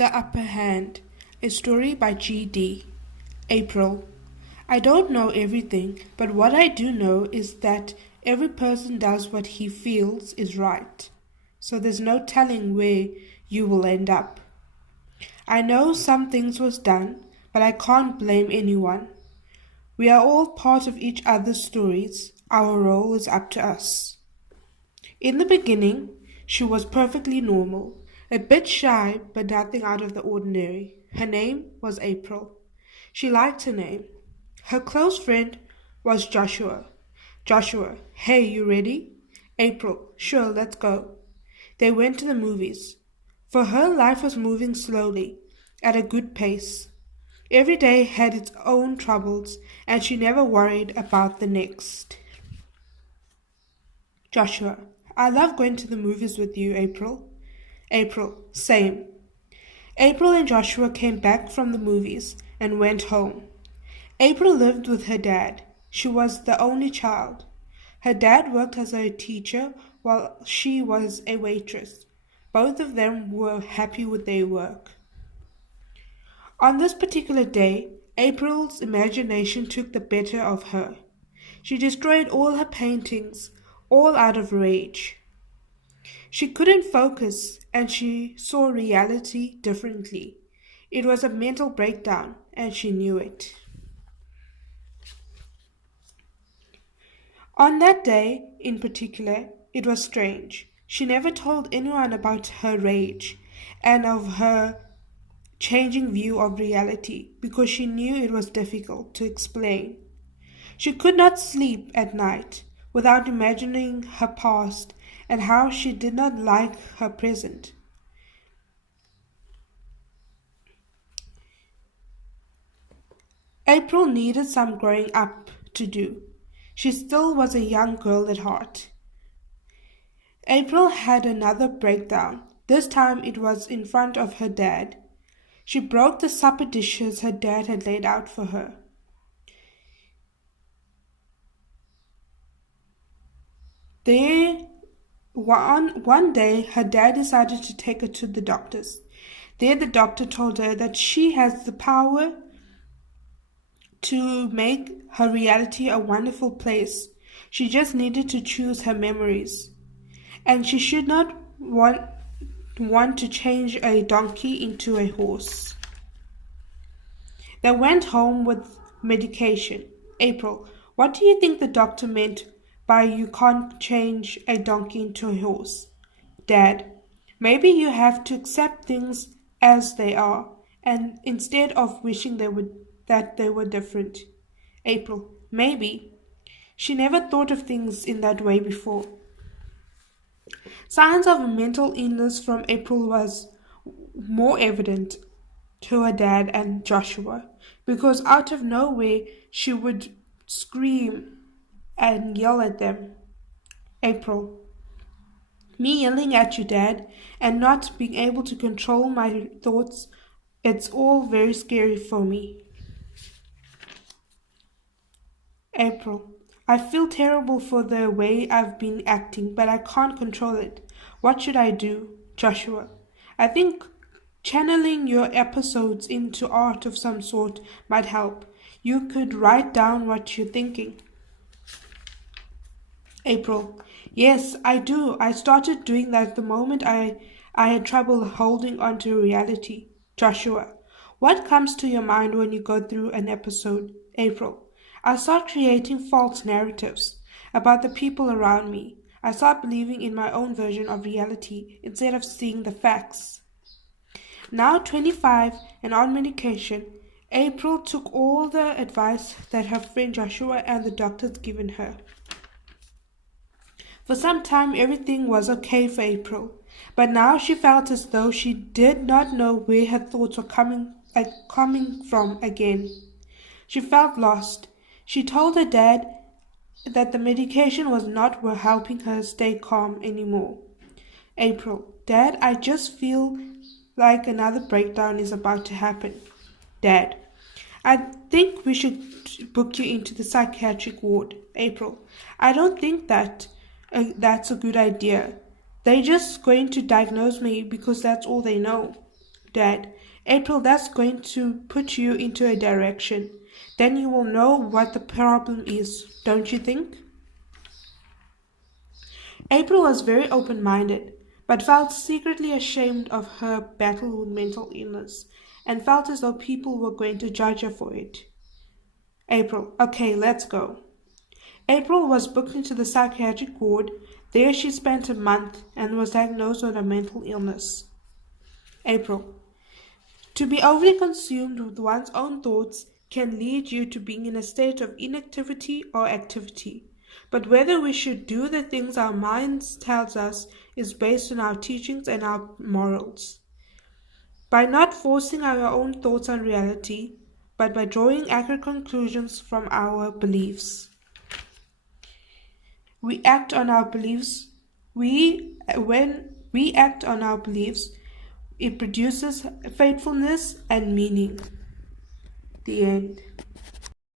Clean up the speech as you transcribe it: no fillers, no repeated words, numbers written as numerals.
The Upper Hand, a story by G.D. April. I don't know everything, but what I do know is that every person does what he feels is right. So there's no telling where you will end up. I know some things was done, but I can't blame anyone. We are all part of each other's stories. Our role is up to us. In the beginning, she was perfectly normal, a bit shy, but nothing out of the ordinary. Her name was April. She liked her name. Her close friend was Joshua. Joshua, hey, you ready? April, sure, let's go. They went to the movies. For her, life was moving slowly, at a good pace. Every day had its own troubles, and she never worried about the next. Joshua, I love going to the movies with you, April. April, same. April and Joshua came back from the movies and went home. April lived with her dad. She was the only child. Her dad worked as a teacher while she was a waitress. Both of them were happy with their work. On this particular day, April's imagination took the better of her. She destroyed all her paintings, all out of rage. She couldn't focus, and she saw reality differently. It was a mental breakdown, and she knew it. On that day, in particular, it was strange. She never told anyone about her rage and of her changing view of reality because she knew it was difficult to explain. She could not sleep at night without imagining her past and how she did not like her present. April needed some growing up to do. She still was a young girl at heart. April had another breakdown. This time it was in front of her dad. She broke the supper dishes her dad had laid out for her. There One day, her dad decided to take her to the doctor's. There, the doctor told her that she has the power to make her reality a wonderful place. She just needed to choose her memories. And she should not want to change a donkey into a horse. They went home with medication. April, what do you think the doctor meant by you can't change a donkey into a horse? Dad, maybe you have to accept things as they are, and instead of wishing that they were different. April, maybe. She never thought of things in that way before. Signs of mental illness from April was more evident to her dad and Joshua, because out of nowhere she would scream and yell at them. April, me yelling at you, Dad, and not being able to control my thoughts, it's all very scary for me. April, I feel terrible for the way I've been acting, but I can't control it. What should I do? Joshua, I think channeling your episodes into art of some sort might help. You could write down what you're thinking. April, yes, I do. I started doing that the moment I had trouble holding on to reality. Joshua, what comes to your mind when you go through an episode? April, I start creating false narratives about the people around me. I start believing in my own version of reality instead of seeing the facts. Now 25 and on medication, April took all the advice that her friend Joshua and the doctors given her. For some time everything was okay for April, but now she felt as though she did not know where her thoughts were coming from again. She felt lost. She told her dad that the medication was not helping her stay calm anymore. April, Dad, I just feel like another breakdown is about to happen. Dad, I think we should book you into the psychiatric ward. April, I don't think that's a good idea. They're just going to diagnose me because that's all they know. Dad, April, that's going to put you into a direction. Then you will know what the problem is, don't you think? April was very open-minded, but felt secretly ashamed of her battle with mental illness, and felt as though people were going to judge her for it. April, okay, let's go. April was booked into the psychiatric ward. There she spent a month and was diagnosed with a mental illness. April, to be overly consumed with one's own thoughts can lead you to being in a state of inactivity or activity. But whether we should do the things our minds tells us is based on our teachings and our morals. By not forcing our own thoughts on reality, but by drawing accurate conclusions from our beliefs. We act on our beliefs. When we act on our beliefs, it produces faithfulness and meaning. The end.